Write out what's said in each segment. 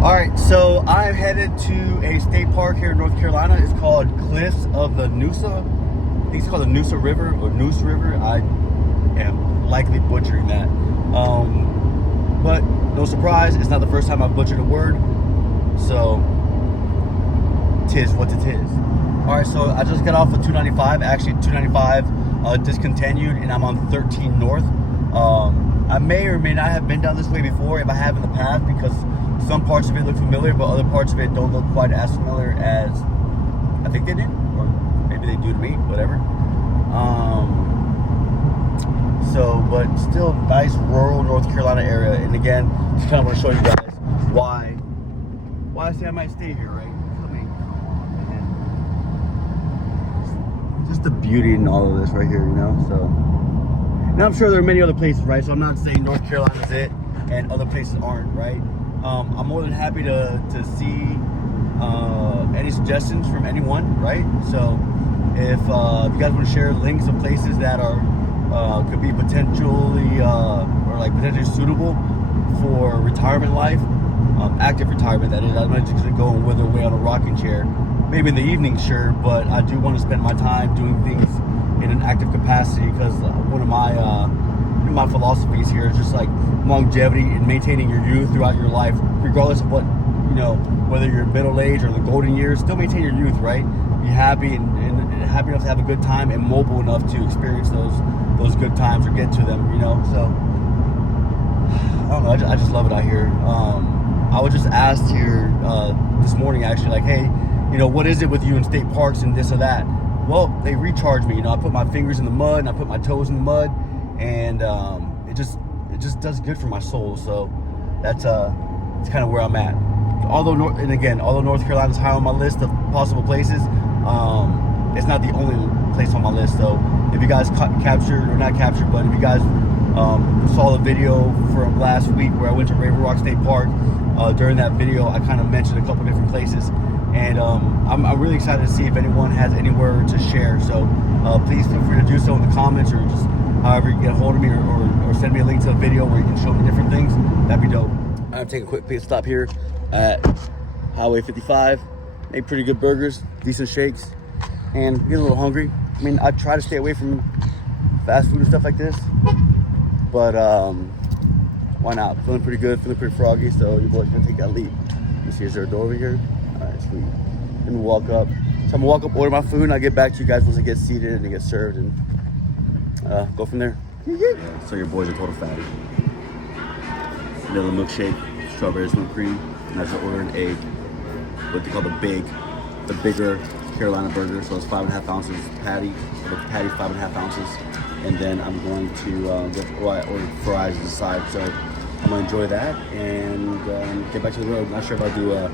All right, so I'm headed to a state park here in North Carolina. It's called Cliffs of the Neuse. I think it's called the Neuse River or Neuse River. I am likely butchering that. But no surprise, it's not the first time I've butchered a word. So, tis what it is. All right, so I just got off of 295. Actually, 295 discontinued, and I'm on 13 North. I may or may not have been down this way before. If I have in the past, because some parts of it look familiar, but other parts of it don't look quite as familiar as I think they do, or maybe they do to me, whatever. But still nice rural North Carolina area. And again, just kind of want to show you guys why I say I might stay here, right? Just the beauty in all of this right here, you know? So, and I'm sure there are many other places, right? So I'm not saying North Carolina's it and other places aren't, right? I'm more than happy to see any suggestions from anyone, right? So if you guys want to share links of places that are could be potentially potentially suitable for retirement life, active retirement that is. I'm not just gonna go and wither away on a rocking chair. Maybe in the evening, sure, but I do want to spend my time doing things in an active capacity, because one of my philosophies here is just like longevity and maintaining your youth throughout your life, regardless of what, you know, whether you're middle age or the golden years. Still maintain your youth, right? Be happy and happy enough to have a good time, and mobile enough to experience those good times or get to them, you know. So I don't know, I just love it out here. I was just asked here this morning, actually, like, hey, you know, what is it with you in state parks and this or that? Well, they recharge me. You know, I put my fingers in the mud and I put my toes in the mud, and it just does good for my soul. So that's it's kind of where I'm at. Although North Carolina is high on my list of possible places, it's not the only place on my list. So if you guys but if you guys saw the video from last week where I went to Raven Rock State Park, during that video I kind of mentioned a couple different places. And I'm really excited to see if anyone has anywhere to share. So please feel free to do so in the comments, or just however you get a hold of me, or send me a link to a video where you can show me different things. That'd be dope. I'm gonna take a quick pit stop here at Highway 55. Made pretty good burgers, decent shakes, and get a little hungry. I mean, I try to stay away from fast food and stuff like this, but why not? Feeling pretty good, feeling pretty froggy, so your boy's gonna take that leap. You see, is there a door over here? All right, sweet. Let me walk up. So I'm gonna walk up, order my food, and I'll get back to you guys once I get seated and it gets served, and go from there. So your boy's a total fatty. Vanilla milkshake, strawberry whipped cream, and I just ordered what they call the bigger Carolina burger. So it's 5.5 ounces patty. So the patty 5.5 ounces, and then I'm going to I ordered fries as a side. So I'm gonna enjoy that and get back to the road. Not sure if I do a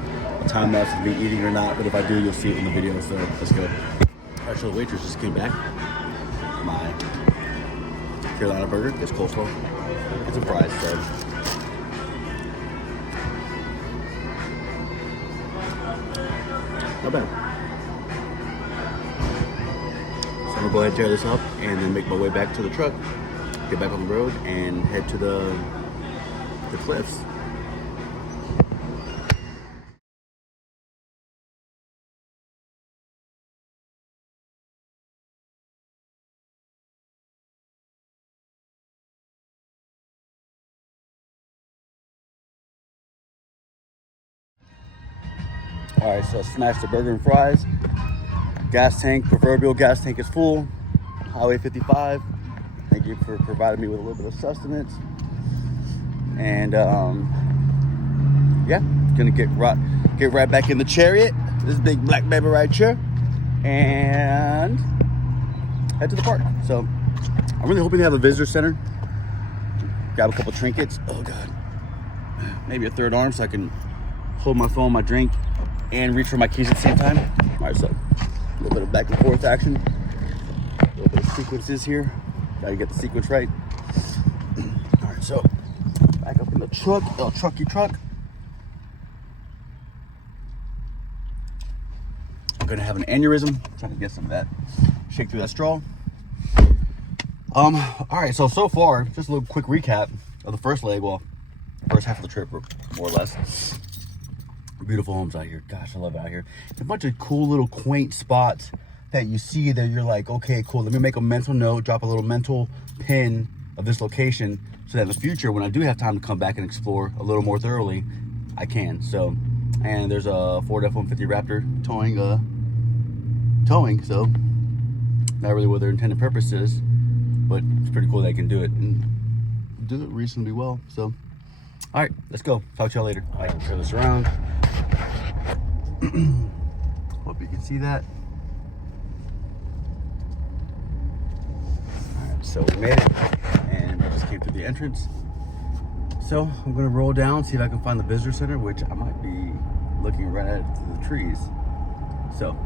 time lapse of me eating or not, but if I do, you'll see it in the video. So let's go. All right, so the waitress just came back. My Carolina burger, it's coleslaw. It's a fries, so. Not bad. So I'm gonna go ahead and tear this up and then make my way back to the truck, get back on the road, and head to the cliffs. All right, so smashed the burger and fries. Gas tank, proverbial gas tank is full. Highway 55. Thank you for providing me with a little bit of sustenance. And yeah, gonna get right back in the chariot, this big black baby right here, and head to the park. So I'm really hoping they have a visitor center. Grab a couple trinkets. Oh God, maybe a third arm so I can hold my phone, my drink, and reach for my keys at the same time. All right, so a little bit of back and forth action, a little bit of sequences here. Gotta get the sequence right. All right, so back up in the truck, trucky truck. I'm gonna have an aneurysm, trying to get some of that, shake through that straw. All right, so far, just a little quick recap of the first leg, well, first half of the trip, more or less. Beautiful homes out here. Gosh, I love it out here. It's a bunch of cool little quaint spots that you see that you're like, okay, cool. Let me make a mental note, drop a little mental pin of this location so that in the future, when I do have time to come back and explore a little more thoroughly, I can. So, and there's a Ford F-150 Raptor towing, so not really what their intended purpose is, but it's pretty cool they can do it and do it reasonably well. So, all right, let's go. Talk to y'all later. All right, turn this around. Hope you can see that. All right, so we made it, and we just came through the entrance. So I'm gonna roll down, see if I can find the visitor center, which I might be looking right at through the trees. So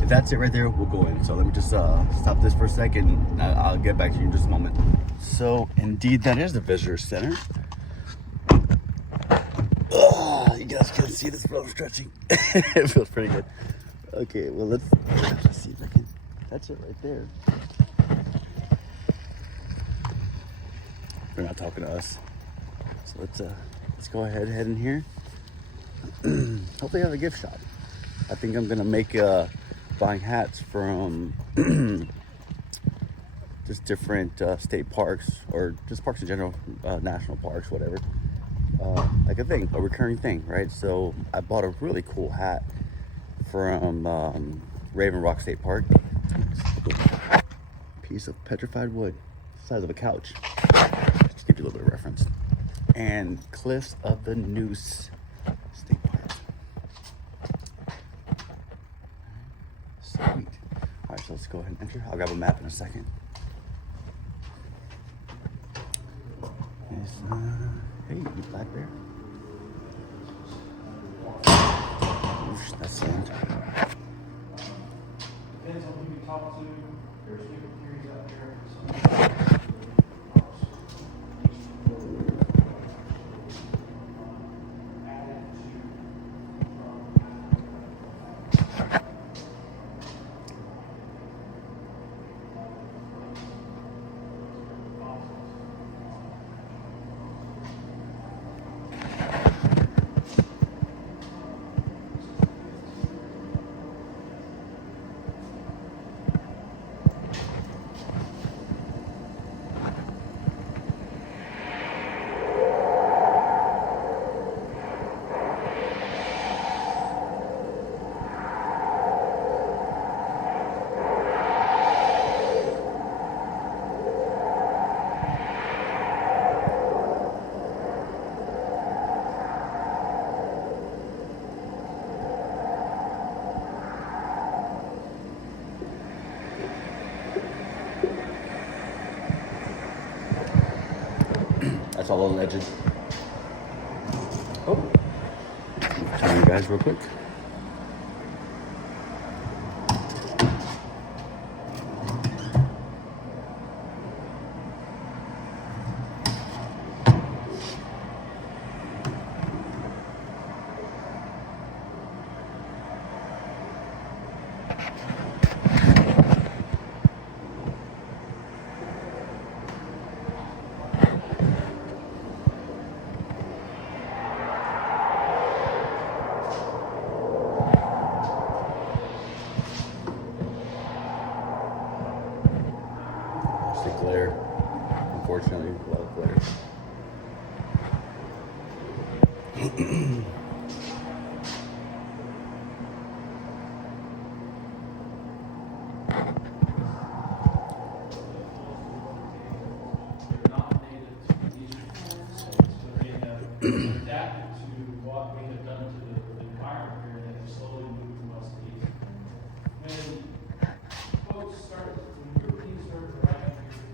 if that's it right there, we'll go in. So let me just stop this for a second. And I'll get back to you in just a moment. So indeed, that is the visitor center. You guys can't see this, but I'm stretching. It feels pretty good. Okay, well let's see if I can. That's it right there. They're not talking to us, so let's go ahead, head in here. Hope they have a gift shop. I think I'm gonna make buying hats from just different state parks or just parks in general, national parks, whatever. Like a recurring thing, right? So I bought a really cool hat from Raven Rock State Park. Piece of petrified wood, size of a couch. Just give you a little bit of reference. And Cliffs of the Neuse State Park. Sweet. All right, so let's go ahead and enter. I'll grab a map in a second. Hey, you black bear. Oosh, that's sand. Depends on who you talk to. There's different theories out there. That's all alleged. Oh, turn guys real quick. The glare, unfortunately, a lot of glare. Adapted to what we have done to the environment here and have slowly moved from west to east. When Europeans started arriving here,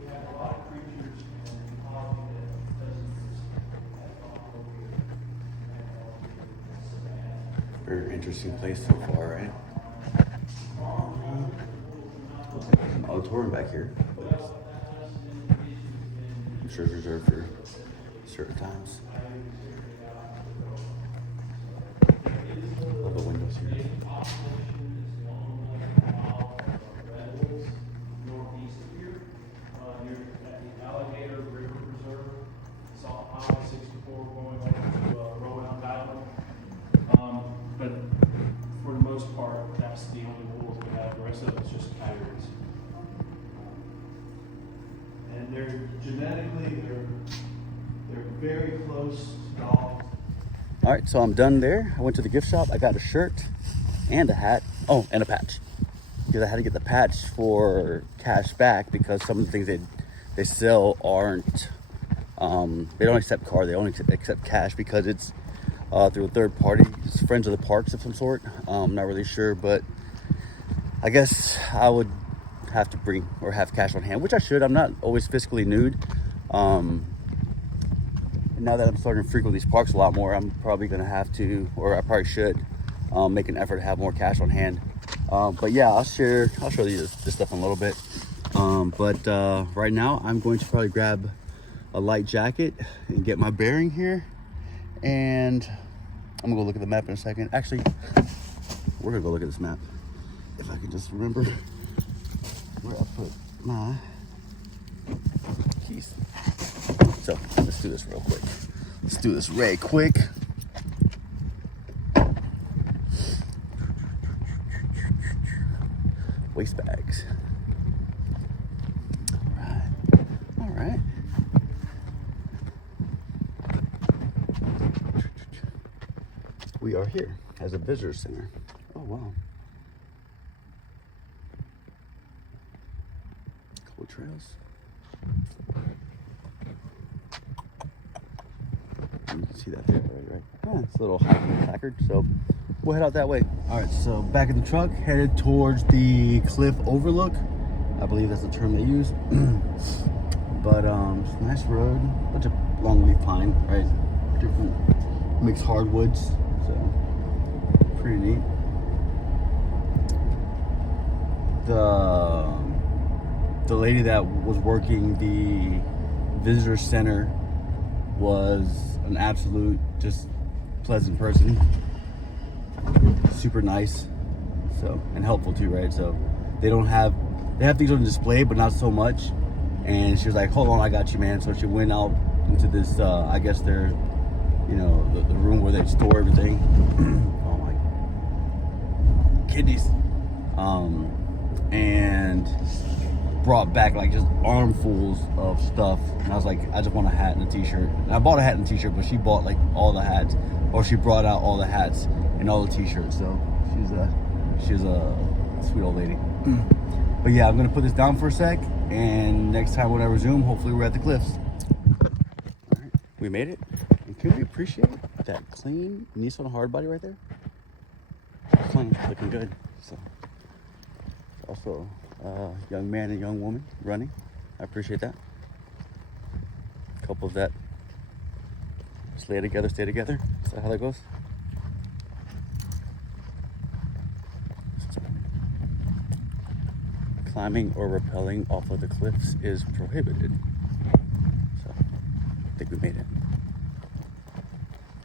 we had a lot of creatures and ecology that doesn't exist. That's all over here. Very interesting place so far, right? Looks like there's an auditorium back here, but I'm sure it's reserved for certain times. Love the windows here. Northeast of here, near at the Alligator River Preserve. It's off Highway 64 going over to Rowan Valley. rest of it's just coyotes. And they're genetically, they're very close to dogs. All right, so I'm done there. I went to the gift shop. I got a shirt and a hat. Oh, and a patch. Because I had to get the patch for cash back because some of the things they sell aren't, they don't accept card. They only accept cash because it's through a third party. It's friends of the parks of some sort. I'm not really sure, but I guess I would have to bring or have cash on hand, which I should. I'm not always fiscally nude. Now that I'm starting to frequent these parks a lot more, I'm probably gonna have to, or I probably should, make an effort to have more cash on hand. But yeah, I'll show you this stuff in a little bit. But right now I'm going to probably grab a light jacket and get my bearing here. And I'm gonna go look at the map in a second. Actually, we're gonna go look at this map. If I can just remember where I put my keys. So let's do this real quick. Let's do this right quick. Waste bags. All right. We are here as a visitor center. Oh wow. Cool trails. You can see that there, right? Yeah, it's a little hiking placard, so we'll head out that way. All right, so back in the truck, headed towards the cliff overlook. I believe that's the term they use. But it's a nice road, bunch of longleaf pine, right? Different mixed hardwoods, so pretty neat. The lady that was working the visitor center was an absolute just pleasant person, super nice, so, and helpful too, right? So they have things on display but not so much. And she was like, hold on, I got you, man. So she went out into this I guess their, you know, the room where they store everything. Oh my kidneys. And brought back like just armfuls of stuff, and I was like, I just want a hat and a t-shirt. And I bought a hat and a t-shirt, but she bought like all the hats, or she brought out all the hats and all the t-shirts. So she's a sweet old lady. But yeah, I'm gonna put this down for a sec, and next time when I resume, hopefully we're at the cliffs. All right, we made it. And can we appreciate that clean Nissan hardbody right there? Clean, looking good. So also young man and young woman running. I appreciate that. Couples that stay together. Is that how that goes? Climbing or rappelling off of the cliffs is prohibited. So I think we made it.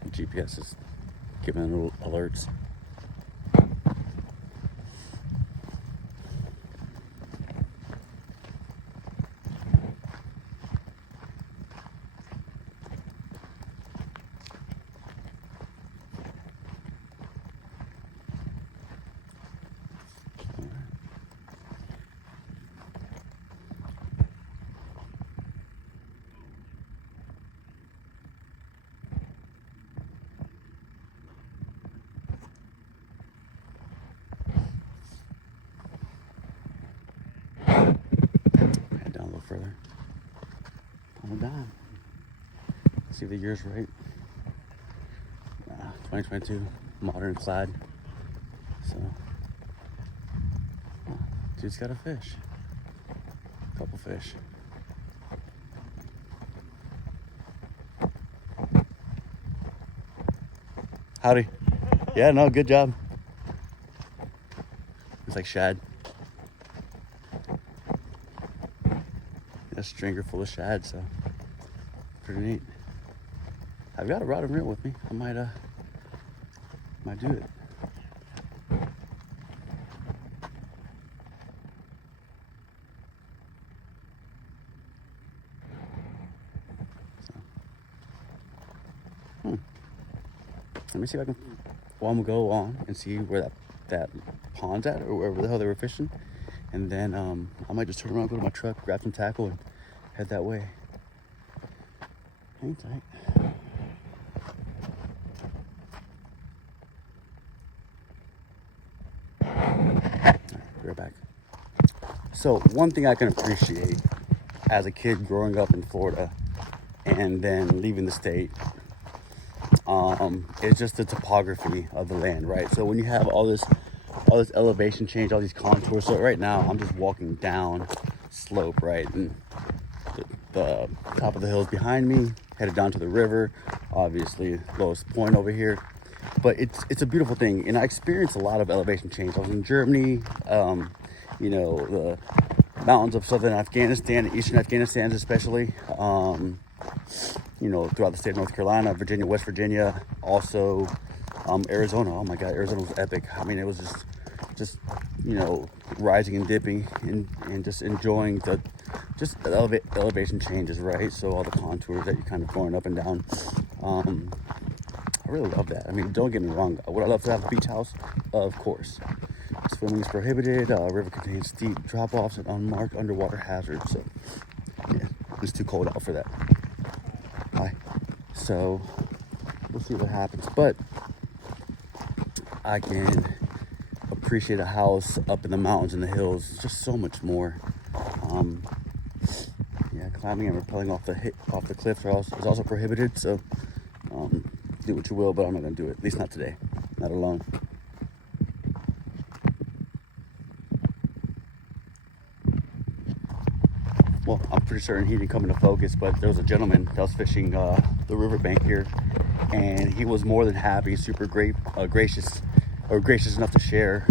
The GPS is giving little alerts. Further on the dime. See if the year's right. 2022, modern clad. So, dude's got a fish. Couple fish. Howdy. Yeah, no, good job. It's like shad. A stringer full of shad, so pretty neat. I've got a rod and reel with me. I might do it. So, let me see if I can. Well, I'm gonna go on and see where that that pond's at, or wherever the hell they were fishing. And then I might just turn around, go to my truck, grab some tackle, and head that way. Hang tight. Be right back. So one thing I can appreciate as a kid growing up in Florida and then leaving the state is just the topography of the land, right? So when you have all this elevation change, all these contours. So right now I'm just walking down slope, right? And the top of the hills behind me, headed down to the river, obviously lowest point over here. But it's a beautiful thing, and I experienced a lot of elevation change. I was in Germany, you know, the mountains of southern Afghanistan, eastern Afghanistan especially, you know, throughout the state of North Carolina, Virginia, West Virginia, also Arizona. Oh my God, Arizona was epic. I mean, it was just you know, rising and dipping and just enjoying the elevation changes, right? So all the contours that you're kind of going up and down. I really love that. I mean, don't get me wrong. Would I love to have a beach house? Of course. Swimming is prohibited. River contains steep drop-offs and unmarked underwater hazards. So, yeah, it's too cold out for that. Hi. So, we'll see what happens. But I can appreciate a house up in the mountains and the hills. It's just so much more. Yeah, climbing and rappelling off the cliffs is also prohibited. So, do what you will, but I'm not gonna do it. At least not today. Not alone. Well, I'm pretty certain he didn't come into focus, but there was a gentleman that was fishing the riverbank here, and he was more than happy, super gracious enough to share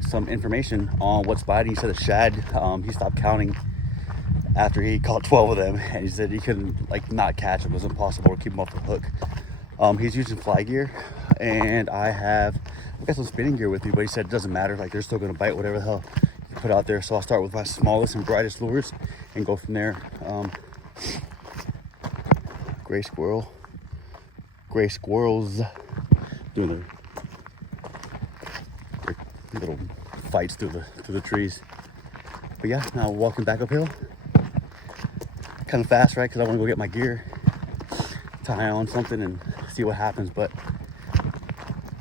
some information on what's biting. He said a shad. He stopped counting after he caught 12 of them, and he said he couldn't not catch them. It was impossible to keep them off the hook. He's using fly gear, and I've got some spinning gear with me, but he said it doesn't matter. They're still gonna bite whatever the hell you put out there. So I'll start with my smallest and brightest lures and go from there. Gray squirrels doing their little fights through the trees. But yeah, now walking back uphill. Kind of fast, right? Because I want to go get my gear, tie on something, and see what happens. But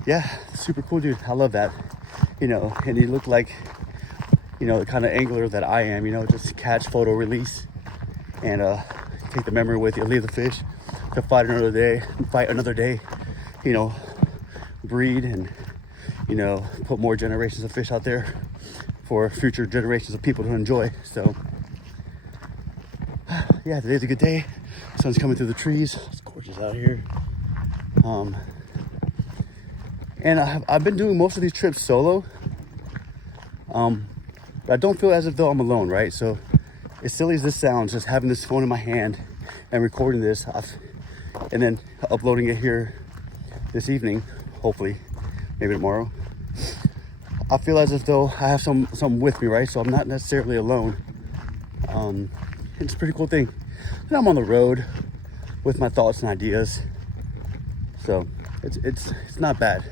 yeah, super cool, dude. I love that. You know, and he looked like, you know, the kind of angler that I am. You know, just catch, photo, release, and take the memory with you. Leave the fish to fight another day. You know, breed and, you know, put more generations of fish out there for future generations of people to enjoy. So yeah, today's a good day. Sun's coming through the trees. It's gorgeous out here. And I've been doing most of these trips solo. But I don't feel as if though I'm alone, right? So as silly as this sounds, just having this phone in my hand and recording this, and then uploading it here this evening, hopefully, maybe tomorrow. I feel as if though I have some with me, right? So I'm not necessarily alone. It's a pretty cool thing. And I'm on the road with my thoughts and ideas. So it's not bad.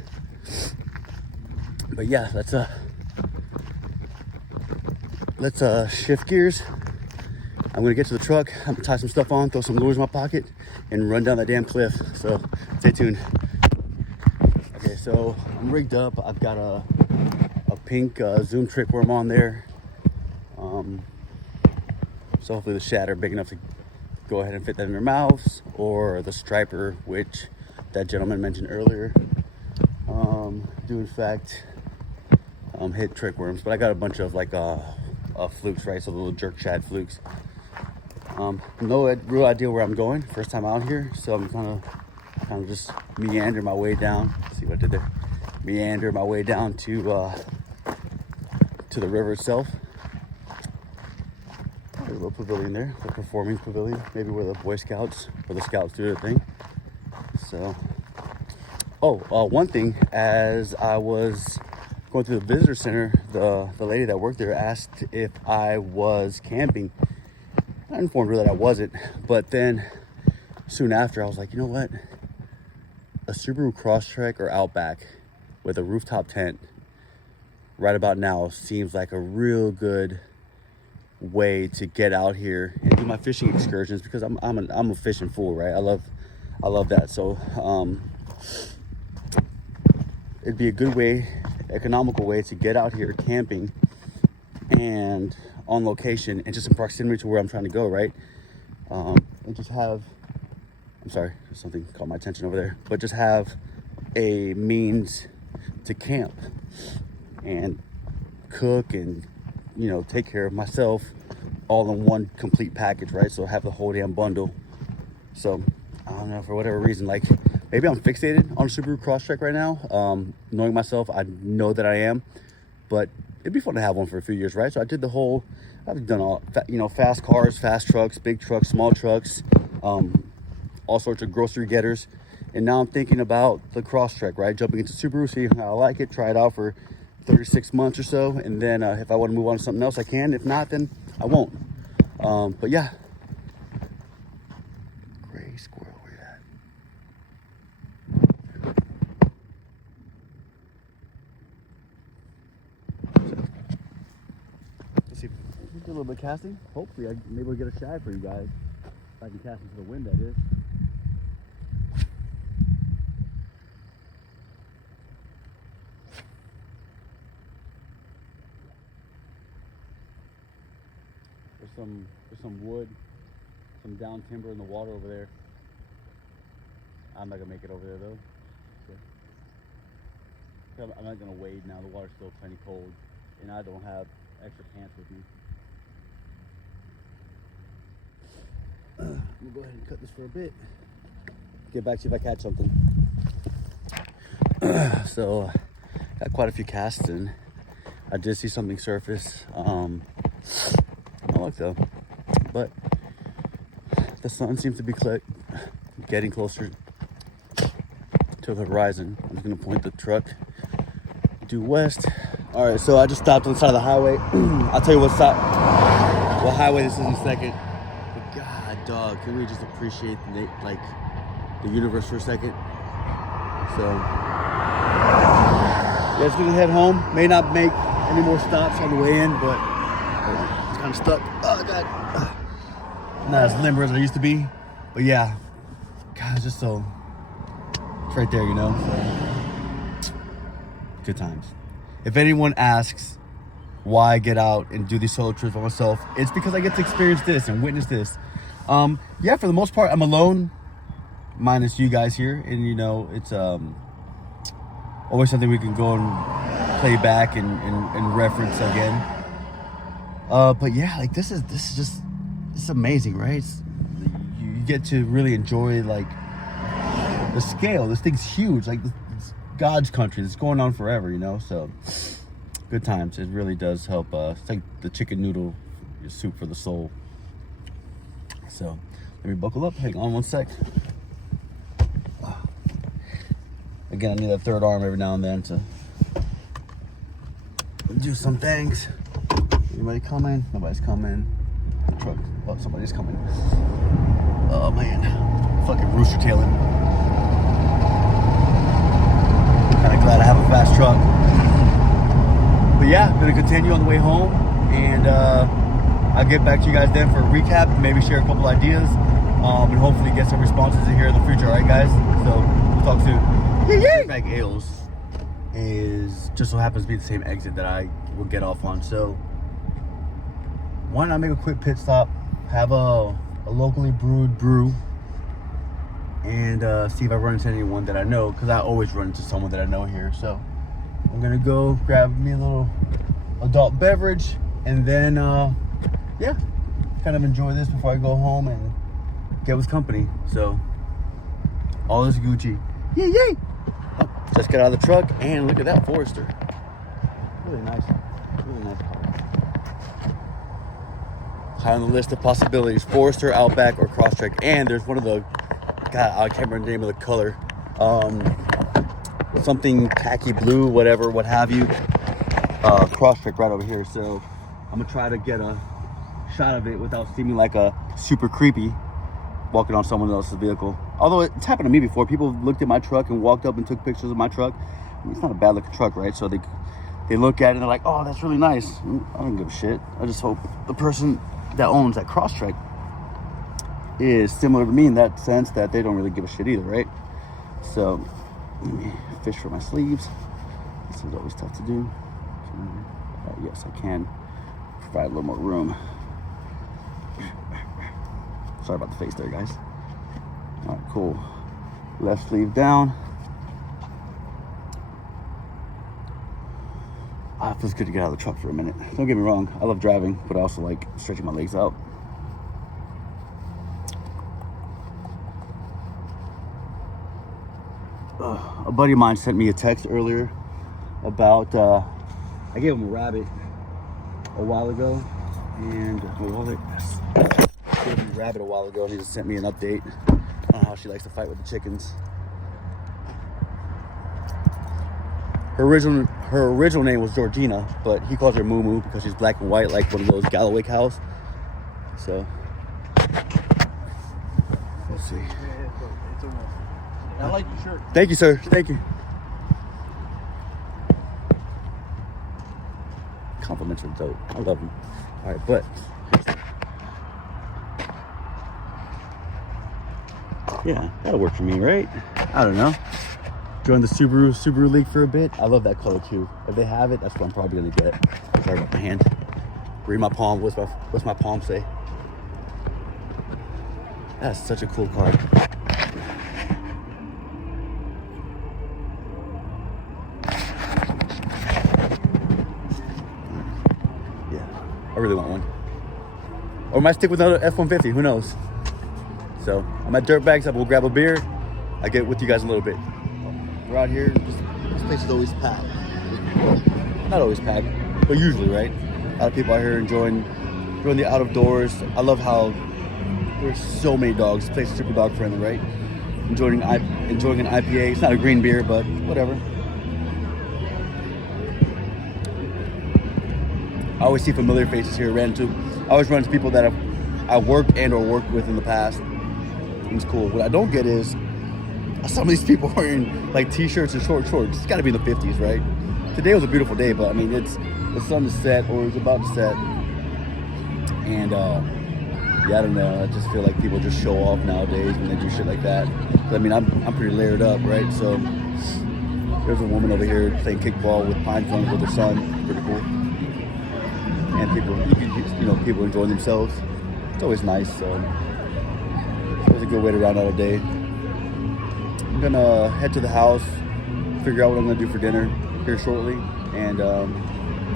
But yeah, let's shift gears. I'm gonna get to the truck. I'm gonna tie some stuff on, throw some lures in my pocket, and run down that damn cliff. So stay tuned. Okay, so I'm rigged up. I've got a pink zoom trick worm on there. So hopefully the shad are big enough to go ahead and fit that in their mouths, or the striper, which that gentleman mentioned earlier, do in fact hit trick worms. But I got a bunch of flukes, right? So the little jerk shad flukes. No real idea where I'm going. First time out here, so I'm kind of just meander my way down. See what I did there? Meander my way down to the river itself. There's a little pavilion there, the performing pavilion, maybe where the Boy Scouts or the Scouts do their thing. So, one thing, as I was going through the visitor center, the lady that worked there asked if I was camping. I informed her that I wasn't, but then soon after I was like, you know what? A Subaru Crosstrek or Outback with a rooftop tent right about now seems like a real good way to get out here and do my fishing excursions, because I'm a fishing fool, right? I love that. So it'd be a good way, economical way to get out here camping and on location and just in proximity to where I'm trying to go, right? And just have, I'm sorry, something caught my attention over there, but just have a means to camp and cook and, you know, take care of myself all in one complete package, right? So I have the whole damn bundle. So I don't know, for whatever reason, like maybe I'm fixated on a Subaru Crosstrek right now. Knowing myself, I know that I am, but it'd be fun to have one for a few years, right? So I did the whole, I've done all, you know, fast cars, fast trucks, big trucks, small trucks, all sorts of grocery getters. And now I'm thinking about the Crosstrek, right? Jumping into Subaru, see how I like it, try it out for 36 months or so. And then if I want to move on to something else, I can. If not, then I won't. But yeah. Gray squirrel, where you at? Let's see, we do a little bit of casting. Hopefully, maybe we'll get a shad for you guys. If I can cast into the wind, that is. There's some wood, some down timber in the water over there. I'm not gonna make it over there though. So, I'm not gonna wade now. The water's still plenty cold, and I don't have extra pants with me. I'm gonna go ahead and cut this for a bit. Get back to you if I catch something. So, got quite a few casts in. I did see something surface. I like though, but the sun seems to be getting closer to the horizon. I'm just gonna point the truck due west. All right, so I just stopped on the side of the highway. I'll tell you what highway this is in a second. But God, dog, can we just appreciate the universe for a second? So yeah, just gonna head home. May not make any more stops on the way in, but I'm stuck. Oh God, not as limber as I used to be, but yeah, God, it's just so, it's right there, you know. Good times. If anyone asks why I get out and do these solo trips by myself, it's because I get to experience this and witness this. Yeah, for the most part, I'm alone, minus you guys here, and you know, it's always something we can go and play back and reference again. But yeah, like this is just, it's amazing, right? You get to really enjoy like the scale. This thing's huge. Like it's God's country. It's going on forever, you know. So good times. It really does help. It's like the chicken noodle soup for the soul. So let me buckle up. Hang on one sec. Again, I need that third arm every now and then to do some things. Anybody coming? Nobody's coming. Truck. Oh, somebody's coming. Oh man, fucking rooster tailing. Kind of glad I have a fast truck. But yeah, gonna continue on the way home, and I'll get back to you guys then for a recap, maybe share a couple ideas, and hopefully get some responses in here in the future. All right, guys. So we'll talk soon. Bag Ales is just so happens to be the same exit that I will get off on. So why not make a quick pit stop, have a locally brewed brew, and see if I run into anyone that I know, because I always run into someone that I know here. So I'm gonna go grab me a little adult beverage, and then yeah, kind of enjoy this before I go home and get with company. So all is Gucci. Yay! Oh, just got out of the truck, and look at that Forester. Really nice car. High on the list of possibilities: Forester, Outback, or Crosstrek. And there's one of the, God, I can't remember the name of the color. Something khaki blue, whatever, what have you. Crosstrek right over here. So I'm gonna try to get a shot of it without seeming like a super creepy walking on someone else's vehicle. Although it's happened to me before. People looked at my truck and walked up and took pictures of my truck. it's not a bad looking truck, right? So they look at it and they're like, oh, that's really nice. I don't give a shit. I just hope the person that owns that Crosstrek is similar to me in that sense that they don't really give a shit either, right? So let me fish for my sleeves. This is always tough to do. Yes, I can provide a little more room. Sorry about the face there, guys. All right, cool. Left sleeve down. It feels good to get out of the truck for a minute. Don't get me wrong, I love driving, but I also like stretching my legs out. A buddy of mine sent me a text earlier about, I gave him a rabbit a while ago, and my wallet, yes. I gave him a rabbit a while ago, and he just sent me an update on how she likes to fight with the chickens. Her original name was Georgina, but he calls her Moo Moo because she's black and white, like one of those Galloway cows. So, let's see. I like your shirt. Thank you, sir. Thank you. Compliments are dope. I love them. All right, but yeah, that'll work for me, right? I don't know. Join the Subaru League for a bit. I love that color too. If they have it, that's what I'm probably gonna get. Sorry about my hand. Read my palm. What's my palm say? That's such a cool car. I really want one. Or I might stick with another F-150, who knows? So, I'm at Dirtbags, we'll grab a beer. I'll get with you guys in a little bit. We're out here, this place is always packed. Well, not always packed, but usually, right? A lot of people out here enjoying the out of doors. I love how there's so many dogs. This place is super dog friendly, right? Enjoying an IPA. It's not a green beer, but whatever. I always see familiar faces here. I always run into people that I've worked and or worked with in the past. It's cool. What I don't get is some of these people wearing like t-shirts and short shorts. It's got to be in the 50s, right? Today was a beautiful day, but I mean, the sun is set or is about to set. And yeah, I don't know. I just feel like people just show off nowadays when they do shit like that. But, I mean, I'm pretty layered up, right? So there's a woman over here playing kickball with pine cones with her son. Pretty cool. And people enjoying themselves. It's always nice, so it's a good way to round out a day. I'm gonna head to the house, figure out what I'm gonna do for dinner here shortly, and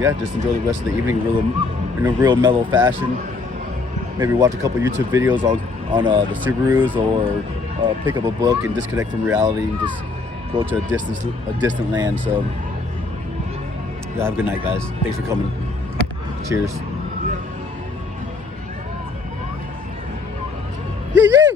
yeah, just enjoy the rest of the evening in a real mellow fashion. Maybe watch a couple YouTube videos on the Subarus, or pick up a book and disconnect from reality and just go to a distant land. So yeah, have a good night, guys. Thanks for coming. Cheers. Yeah, yeah.